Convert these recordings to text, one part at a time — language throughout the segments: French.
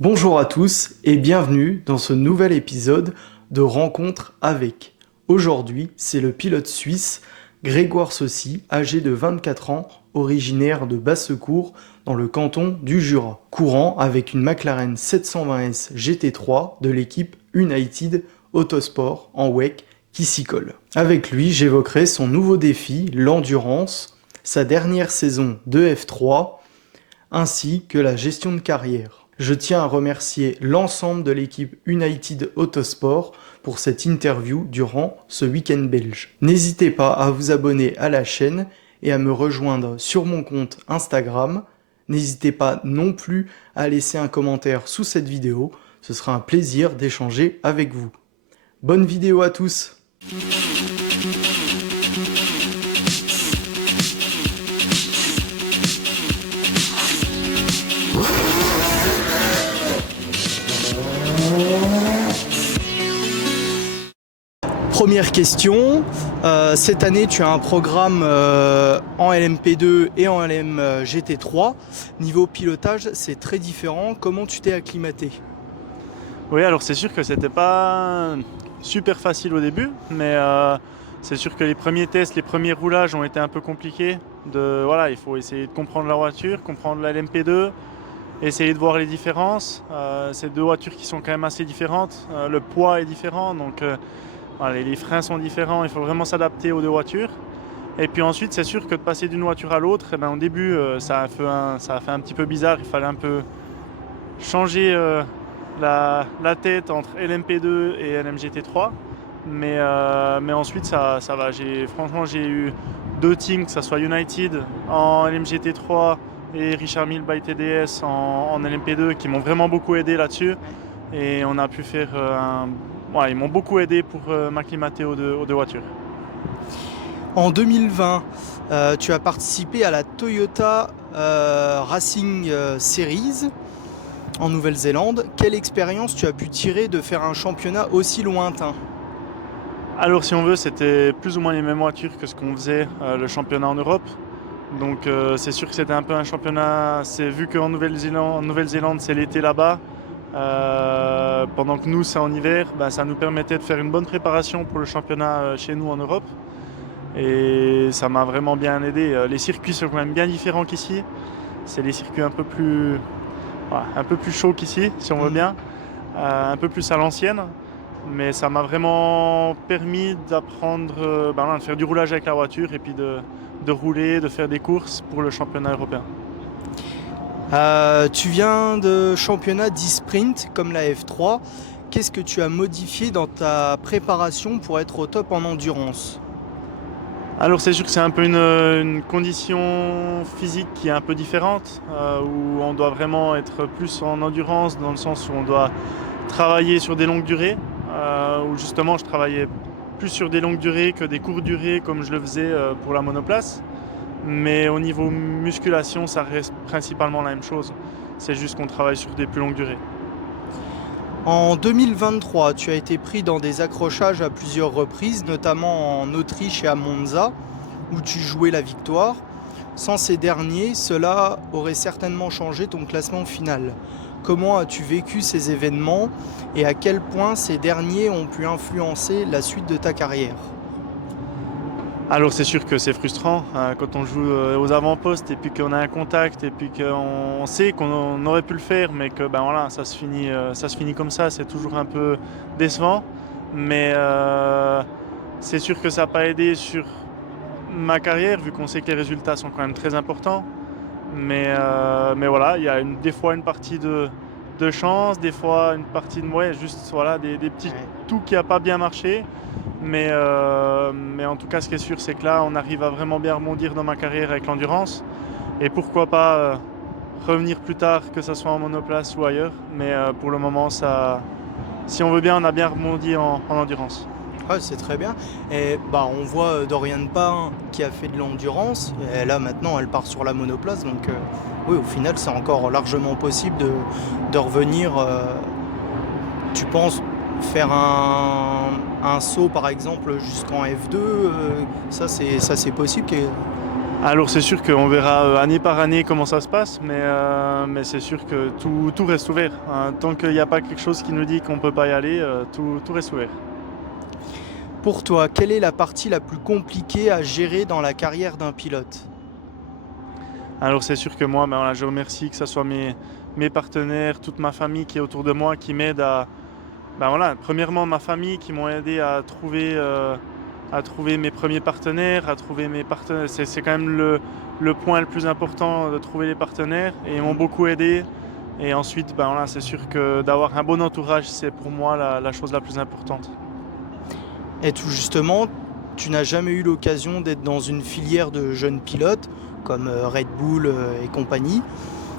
Bonjour à tous et bienvenue dans ce nouvel épisode de Rencontre avec. Aujourd'hui, c'est le pilote suisse Grégoire Saucy, âgé de 24 ans, originaire de Bassecourt dans le canton du Jura, courant avec une McLaren 720S GT3 de l'équipe United Autosport en WEC qui s'y colle. Avec lui, j'évoquerai son nouveau défi, l'endurance, sa dernière saison de F3 ainsi que la gestion de carrière. Je tiens à remercier l'ensemble de l'équipe United Autosport pour cette interview durant ce week-end belge. N'hésitez pas à vous abonner à la chaîne et à me rejoindre sur mon compte Instagram. N'hésitez pas non plus à laisser un commentaire sous cette vidéo, ce sera un plaisir d'échanger avec vous. Bonne vidéo à tous! Première question, cette année tu as un programme en LMP2 et en LMGT3. Niveau pilotage, c'est très différent. Comment tu t'es acclimaté? Oui, alors c'est sûr que c'était pas super facile au début, mais c'est sûr que les premiers tests, les premiers roulages ont été un peu compliqués. Voilà, il faut essayer de comprendre la voiture, comprendre la LMP2, essayer de voir les différences. C'est deux voitures qui sont quand même assez différentes. Le poids est différent, donc voilà, les freins sont différents. Il faut vraiment s'adapter aux deux voitures. Et puis ensuite, c'est sûr que de passer d'une voiture à l'autre, eh ben, au début, ça a fait un petit peu bizarre. Il fallait un peu changer la tête entre LMP2 et LMGT3. Mais ensuite, ça va. Franchement, j'ai eu deux teams, que ce soit United en LMGT3 et Richard Mille by TDS en LMP2, qui m'ont vraiment beaucoup aidé là-dessus. Et on a pu faire ouais, ils m'ont beaucoup aidé pour m'acclimater aux deux voitures. En 2020, tu as participé à la Toyota Racing Series en Nouvelle-Zélande. Quelle expérience tu as pu tirer de faire un championnat aussi lointain? Alors si on veut, c'était plus ou moins les mêmes voitures que ce qu'on faisait le championnat en Europe. Donc c'est sûr que c'était un peu un championnat, c'est vu qu'en Nouvelle-Zélande c'est l'été là-bas, pendant que nous c'est en hiver, ben, ça nous permettait de faire une bonne préparation pour le championnat chez nous en Europe. Et ça m'a vraiment bien aidé. Les circuits sont quand même bien différents qu'ici. C'est des circuits un peu plus chauds qu'ici, si on veut bien, un peu plus à l'ancienne. Mais ça m'a vraiment permis d'apprendre, de faire du roulage avec la voiture et puis de rouler, de faire des courses pour le championnat européen. Tu viens de championnat d'e-sprint comme la F3. Qu'est-ce que tu as modifié dans ta préparation pour être au top en endurance? Alors c'est sûr que c'est un peu une condition physique qui est un peu différente, où on doit vraiment être plus en endurance, dans le sens où on doit travailler sur des longues durées, où justement je travaillais plus sur des longues durées que des courtes durées comme je le faisais pour la monoplace. Mais au niveau musculation, ça reste principalement la même chose. C'est juste qu'on travaille sur des plus longues durées. En 2023, tu as été pris dans des accrochages à plusieurs reprises, notamment en Autriche et à Monza, où tu jouais la victoire. Sans ces derniers, cela aurait certainement changé ton classement final. Comment as-tu vécu ces événements et à quel point ces derniers ont pu influencer la suite de ta carrière? Alors c'est sûr que c'est frustrant quand on joue aux avant-postes et puis qu'on a un contact et puis qu'on sait qu'on aurait pu le faire, mais que ben voilà, ça se finit comme ça. C'est toujours un peu décevant, mais c'est sûr que ça n'a pas aidé sur ma carrière, vu qu'on sait que les résultats sont quand même très importants. Mais voilà, il y a des fois une partie de chance, des fois une partie de juste voilà, des petits tout qui n'a pas bien marché. Mais en tout cas, ce qui est sûr, c'est que là, on arrive à vraiment bien rebondir dans ma carrière avec l'endurance. Et pourquoi pas revenir plus tard, que ce soit en monoplace ou ailleurs. Mais pour le moment, si on veut bien, on a bien rebondi en endurance. Ouais, c'est très bien. Et on voit Dorian Pain qui a fait de l'endurance. Et là, maintenant, elle part sur la monoplace. Donc, oui, au final, c'est encore largement possible de revenir. Tu penses faire un saut, par exemple, jusqu'en F2 ça, c'est possible. Alors c'est sûr qu'on verra année par année comment ça se passe, mais c'est sûr que tout reste ouvert, hein. Tant qu'il n'y a pas quelque chose qui nous dit qu'on ne peut pas y aller, tout reste ouvert. Pour toi, quelle est la partie la plus compliquée à gérer dans la carrière d'un pilote? Alors c'est sûr que moi, ben, voilà, je remercie que ce soit mes partenaires, toute ma famille qui est autour de moi, qui m'aident à... Ben, voilà, premièrement ma famille qui m'ont aidé à trouver mes premiers partenaires, à trouver mes partenaires. C'est quand même le point le plus important de trouver les partenaires et ils m'ont Mhm. beaucoup aidé. Et ensuite, ben voilà, c'est sûr que d'avoir un bon entourage, c'est pour moi la chose la plus importante. Et tout justement, tu n'as jamais eu l'occasion d'être dans une filière de jeunes pilotes, comme Red Bull et compagnie.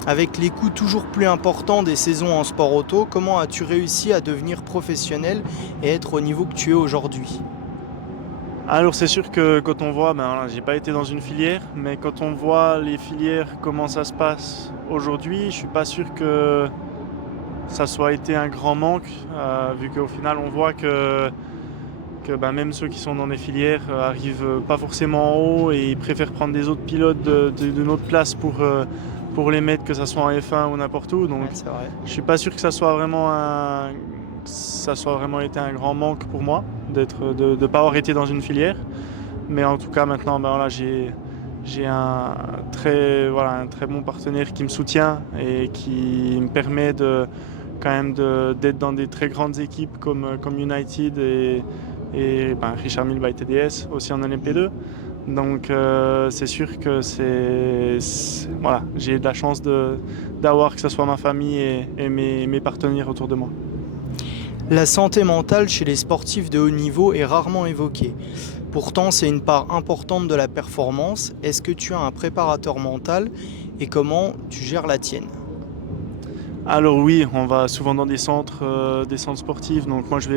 Avec les coûts toujours plus importants des saisons en sport auto, comment as-tu réussi à devenir professionnel et être au niveau que tu es aujourd'hui? Alors c'est sûr que quand on voit, ben voilà, j'ai pas été dans une filière, mais quand on voit les filières, comment ça se passe aujourd'hui, je suis pas sûr que ça soit été un grand manque, vu qu'au final on voit que ben, même ceux qui sont dans des filières arrivent pas forcément en haut et ils préfèrent prendre des autres pilotes de notre place pour les mettre, que ça soit en F1 ou n'importe où. Donc Ouais, c'est vrai. je suis pas sûr que ça soit vraiment été un grand manque pour moi de ne pas avoir été dans une filière. Mais en tout cas maintenant ben voilà, j'ai un très bon partenaire qui me soutient et qui me permet quand même d'être dans des très grandes équipes comme United et ben, Richard Mille by TDS aussi en Mm. LMP2. Donc c'est sûr que voilà, j'ai de la chance d'avoir que ce soit ma famille et mes partenaires autour de moi. La santé mentale chez les sportifs de haut niveau est rarement évoquée. Pourtant, c'est une part importante de la performance. Est-ce que tu as un préparateur mental et comment tu gères la tienne? Alors oui, on va souvent dans des centres sportifs. Donc moi je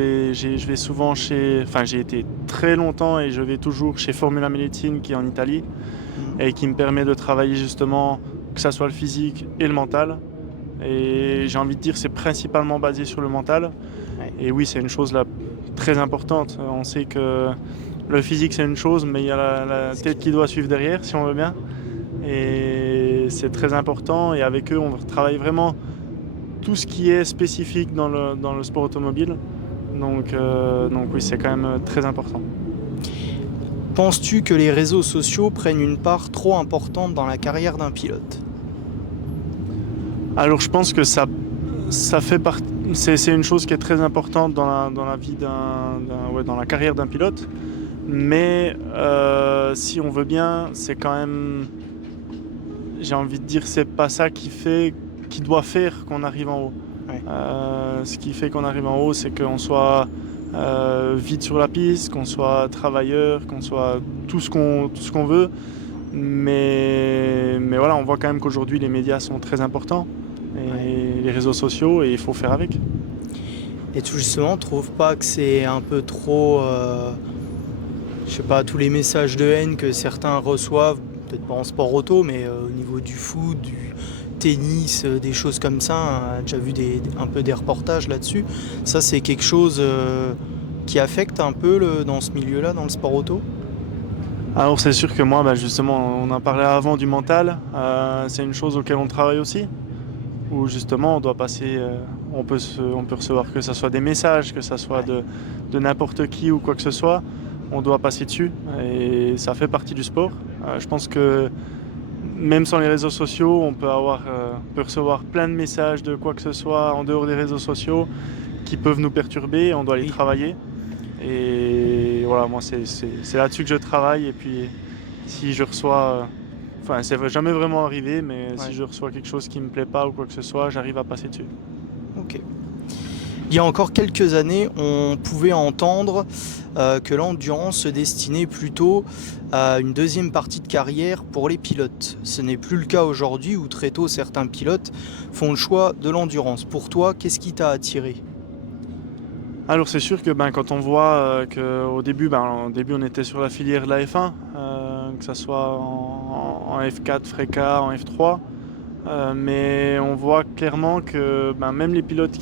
vais souvent enfin j'ai été très longtemps et je vais toujours chez Formula Medicine qui est en Italie Mm. et qui me permet de travailler justement que ça soit le physique et le mental. Et j'ai envie de dire c'est principalement basé sur le mental. Ouais. Et oui, c'est une chose là, très importante. On sait que le physique c'est une chose, mais il y a la Ce tête qui- qui doit suivre derrière si on veut bien. Et c'est très important. Et avec eux, on travaille vraiment tout ce qui est spécifique dans le sport automobile. Donc oui, c'est quand même très important. Penses-tu que les réseaux sociaux prennent une part trop importante dans la carrière d'un pilote? Alors je pense que ça fait partie. C'est une chose qui est très importante dans la vie ouais, dans la carrière d'un pilote. Mais si on veut bien, c'est quand même, j'ai envie de dire, c'est pas ça qui doit faire qu'on arrive en haut. Ouais. Ce qui fait qu'on arrive en haut, c'est qu'on soit vite sur la piste, qu'on soit travailleur, qu'on soit tout ce qu'on veut. Mais voilà, on voit quand même qu'aujourd'hui les médias sont très importants Ouais. et les réseaux sociaux et il faut faire avec. Et tout justement, trouve pas que c'est un peu trop, je sais pas, tous les messages de haine que certains reçoivent, peut-être pas en sport auto, mais au niveau du foot, du tennis, des choses comme ça, hein, on a déjà vu un peu des reportages là-dessus. Ça, c'est quelque chose qui affecte un peu dans ce milieu-là, dans le sport auto. Alors c'est sûr que moi, bah, justement, on en parlait avant du mental, c'est une chose auquel on travaille aussi, où justement on doit passer, on peut recevoir que ce soit des messages, que ce soit Ouais. de n'importe qui ou quoi que ce soit, on doit passer dessus et ça fait partie du sport. Je pense que même sans les réseaux sociaux, on peut recevoir plein de messages de quoi que ce soit en dehors des réseaux sociaux qui peuvent nous perturber, on doit les Oui. travailler. Et voilà, moi c'est là-dessus que je travaille et puis si je reçois, enfin c'est jamais vraiment arrivé, mais si Ouais. je reçois quelque chose qui me plaît pas ou quoi que ce soit, j'arrive à passer dessus. Ok. Il y a encore quelques années, on pouvait entendre que l'endurance se destinait plutôt à une deuxième partie de carrière pour les pilotes. Ce n'est plus le cas aujourd'hui où très tôt certains pilotes font le choix de l'endurance. Pour toi, qu'est-ce qui t'a attiré? Alors c'est sûr que ben, quand on voit qu'au début, au début on était sur la filière de la F1, que ce soit en F4, FRECA, en F3, mais on voit clairement que ben, même les pilotes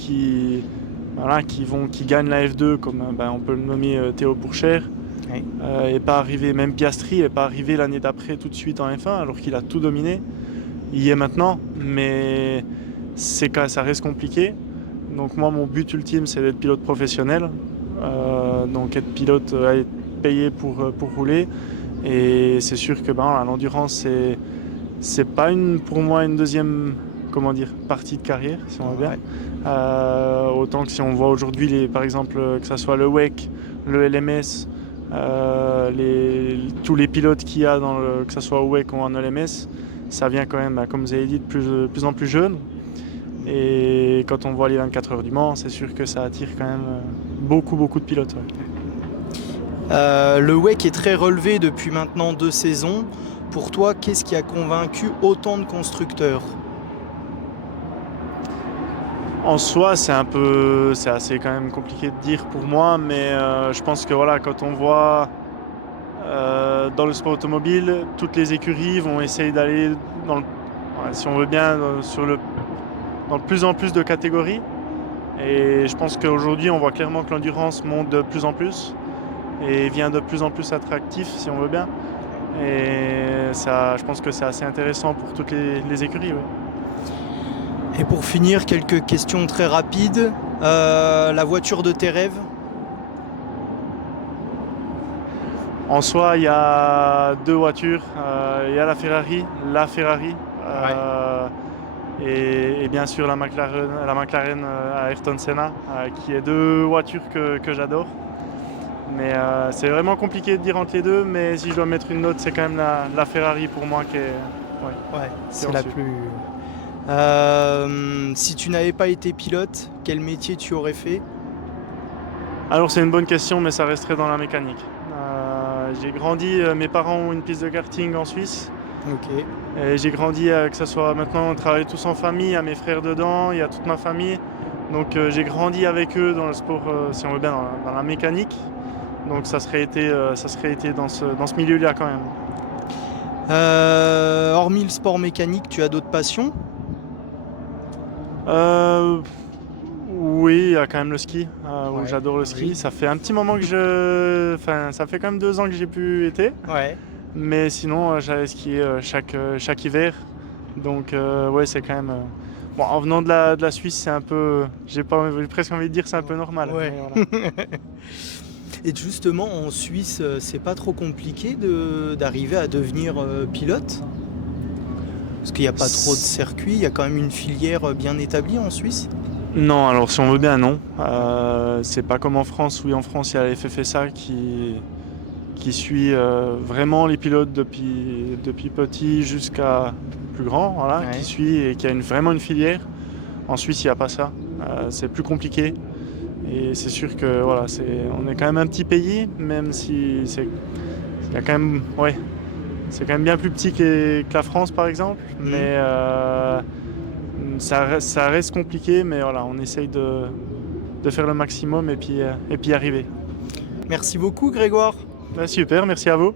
voilà, qui gagnent la F2, comme ben, on peut le nommer Théo Pourchaire, Oui. Et pas arrivé, même Piastri n'est pas arrivé l'année d'après tout de suite en F1 alors qu'il a tout dominé. Il y est maintenant, mais ça reste compliqué. Donc moi, mon but ultime, c'est d'être pilote professionnel. Donc être pilote, être payé pour rouler. Et c'est sûr que l'endurance, c'est pas pour moi une deuxième partie de carrière, si on veut bien. Autant que si on voit aujourd'hui, par exemple, que ce soit le WEC, le LMS, tous les pilotes qu'il y a, que ce soit au WEC ou en LMS, ça vient quand même, comme vous avez dit, de plus en plus jeune. Et quand on voit les 24 heures du Mans, c'est sûr que ça attire quand même beaucoup de pilotes. Le WEC est très relevé depuis maintenant 2 saisons. Pour toi, qu'est-ce qui a convaincu autant de constructeurs ? En soi, c'est assez quand même compliqué de dire pour moi, mais je pense que quand on voit dans le sport automobile, toutes les écuries vont essayer d'aller si on veut bien, dans de plus en plus de catégories. Et je pense qu'aujourd'hui, on voit clairement que l'endurance monte de plus en plus et vient de plus en plus attractif, si on veut bien. Et ça, je pense que c'est assez intéressant pour toutes les écuries. Ouais. Et pour finir, quelques questions très rapides. La voiture de tes rêves ? En soi, il y a 2 voitures. Il y a la Ferrari. Et bien sûr la McLaren à Ayrton Senna, qui est 2 voitures que j'adore. Mais c'est vraiment compliqué de dire entre les deux, mais si je dois mettre une note, c'est quand même la Ferrari pour moi qui est... c'est la plus... si tu n'avais pas été pilote, quel métier tu aurais fait ? Alors c'est une bonne question, mais ça resterait dans la mécanique. J'ai grandi, mes parents ont une piste de karting en Suisse. Ok. Et j'ai grandi, que ce soit maintenant, on travaille tous en famille, il y a mes frères dedans, il y a toute ma famille. Donc j'ai grandi avec eux dans le sport, si on veut bien, dans la mécanique. Donc ça serait été dans ce milieu-là quand même. Hormis le sport mécanique, tu as d'autres passions ? Oui, il y a quand même le ski, où j'adore le ski. Oui. Ça fait un petit moment que ça fait quand même 2 ans que j'ai pu été. Ouais. Mais sinon, j'allais skier chaque hiver. Donc c'est quand même... Bon, en venant de la Suisse, c'est un peu... J'ai presque envie de dire c'est un peu normal. Ouais. Voilà. Et justement, en Suisse, c'est pas trop compliqué d'arriver à devenir pilote ? Parce qu'il n'y a pas trop de circuits, il y a quand même une filière bien établie en Suisse ? Non, alors si on veut bien, non. C'est pas comme en France, où en France, il y a la FFSA qui suit vraiment les pilotes depuis petit jusqu'à plus grand, voilà, qui suit et qui a vraiment une filière. En Suisse, il n'y a pas ça. C'est plus compliqué. Et c'est sûr que on est quand même un petit pays, même si c'est quand même bien plus petit que la France par exemple. Mais ça reste compliqué, mais on essaye de faire le maximum et puis y arriver. Merci beaucoup Grégoire. Super, merci à vous.